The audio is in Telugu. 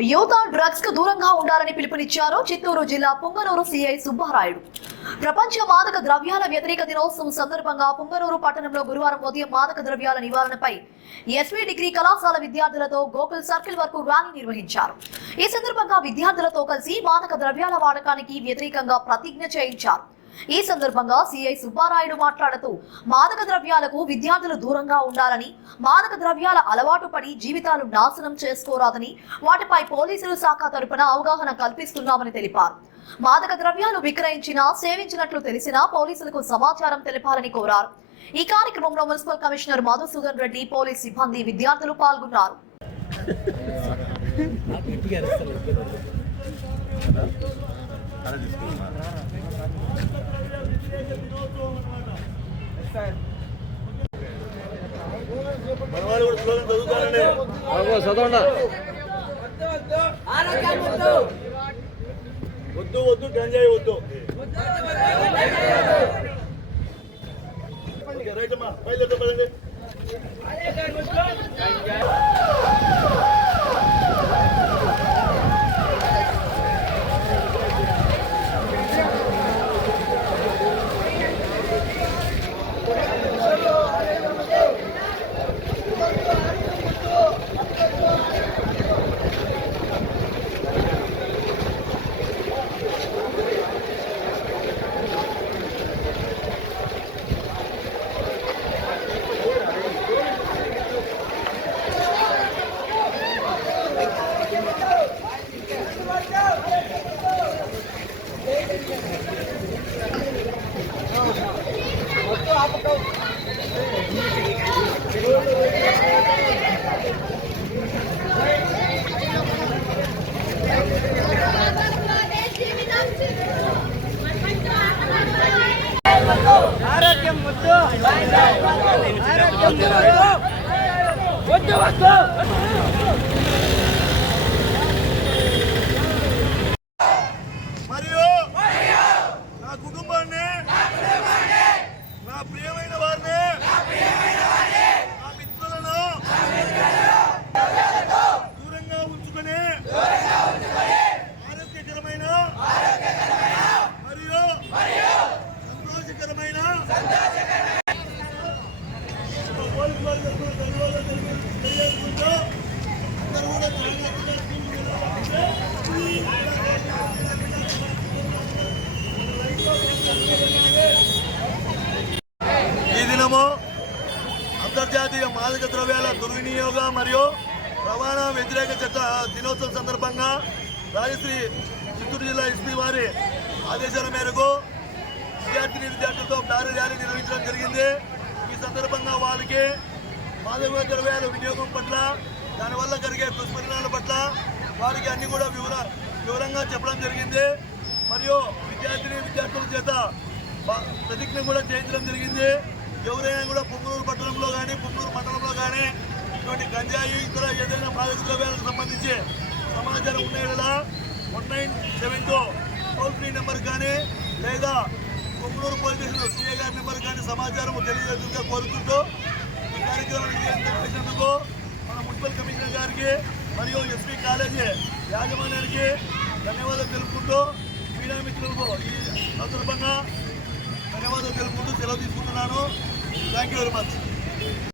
యువత డ్రగ్స్ కు దూరంగా ఉండాలని పిలుపునిచ్చారు చిత్తూరు జిల్లా పుంగనూరు సిఐ సుబ్బారాయుడు. ప్రపంచ మాదక ద్రవ్యాల వ్యతిరేక దినోత్సవం సందర్భంగా పుంగనూరు పట్టణంలో గురువారం ఉదయం మాదక ద్రవ్యాల నివారణపై ఎస్వీ డిగ్రీ కళాశాల విద్యార్థులతో గోకుల్ సర్కిల్ వరకు ర్యాలీ నిర్వహించారు. ఈ సందర్భంగా విద్యార్థులతో కలిసి మాదక ద్రవ్యాల వాడకానికి వ్యతిరేకంగా ప్రతిజ్ఞ చేయించారు. ఈ సందర్భంగా సిఐ సుబ్బారాయుడు మాట్లాడుతూ మాదక ద్రవ్యాలకు విద్యార్థులు దూరంగా ఉండాలని, మాదక ద్రవ్యాల అలవాటు పడి జీవితాలు నాశనం చేసుకోరాదని, వాటిపై పోలీసులు శాఖ తరపున అవగాహన కల్పిస్తున్నామని తెలిపారు. మాదక ద్రవ్యాలు విక్రయించినా సేవించినట్లు తెలిసినా పోలీసులకు సమాచారం తెలపాలని కోరారు. ఈ కార్యక్రమంలో municipal commissioner Madhusudan Reddy, police సిబ్బంది, విద్యార్థులు పాల్గొన్నారు. వద్దు వద్దు గంజాయి వద్దు. రైట్ అమ్మా, బయలుదేరండి. ఆరోగ్యం వద్దు, వద్దు వద్దు. మరియు నా కుటుంబాన్ని, నా ప్రియమైన వారిని, నా మిత్రులను దూరంగా ఉంచుకొని ఆరోగ్యకరమైన మరియు సంతోషకరమైన పోలీసు వారి తరఫున ధన్యవాదాలు తెలియజేసుకుంటూ అందరూ కూడా ఈ దినము అంతర్జాతీయ మాదక ద్రవ్యాల దుర్వినియోగ మరియు రవాణా వ్యతిరేక చట్ట దినోత్సవం సందర్భంగా రాజశ్రీ చిత్తూరు జిల్లా ఎస్పీ వారి ఆదేశాల మేరకు విద్యార్థులతో భారీ ర్యాలీ నిర్వహించడం జరిగింది. ఈ సందర్భంగా వారికి మాదక ద్రవ్యాల వినియోగం పట్ల, దానివల్ల కలిగే దుష్పరిణామాల పట్ల వారికి అన్ని కూడా వివరంగా చెప్పడం జరిగింది. మరియు విద్యార్థుల చేత ప్రతిజ్ఞ కూడా చేయించడం జరిగింది. ఎవరైనా కూడా పుంగనూరు పట్టణంలో కానీ పుంగనూరు మండలంలో కానీ ఇటువంటి గంజాయి ఇతర ఏదైనా మాదక ద్రవ్యాలకు సంబంధించి సమాచారం ఉన్న 1972 టోల్ ఫ్రీ నెంబర్ కానీ లేదా పుంగనూరు పోలీస్ స్టేషన్ సీఏ గారి నెంబర్ కానీ సమాచారం తెలియజేస్తుందిగా కోరుకుంటూ ఈ కార్యక్రమాన్ని చేసినందుకు మన మున్సిపల్ కమిషనర్ గారికి మరియు ఎస్పీ కాలేజీ యాజమాన్యానికి ధన్యవాదాలు తెలుపుకుంటూ మీడియా మిత్రులకు ఈ సందర్భంగా ధన్యవాదాలు తెలుపుకుంటూ సెలవు తీసుకుంటున్నాను. Thank you very much.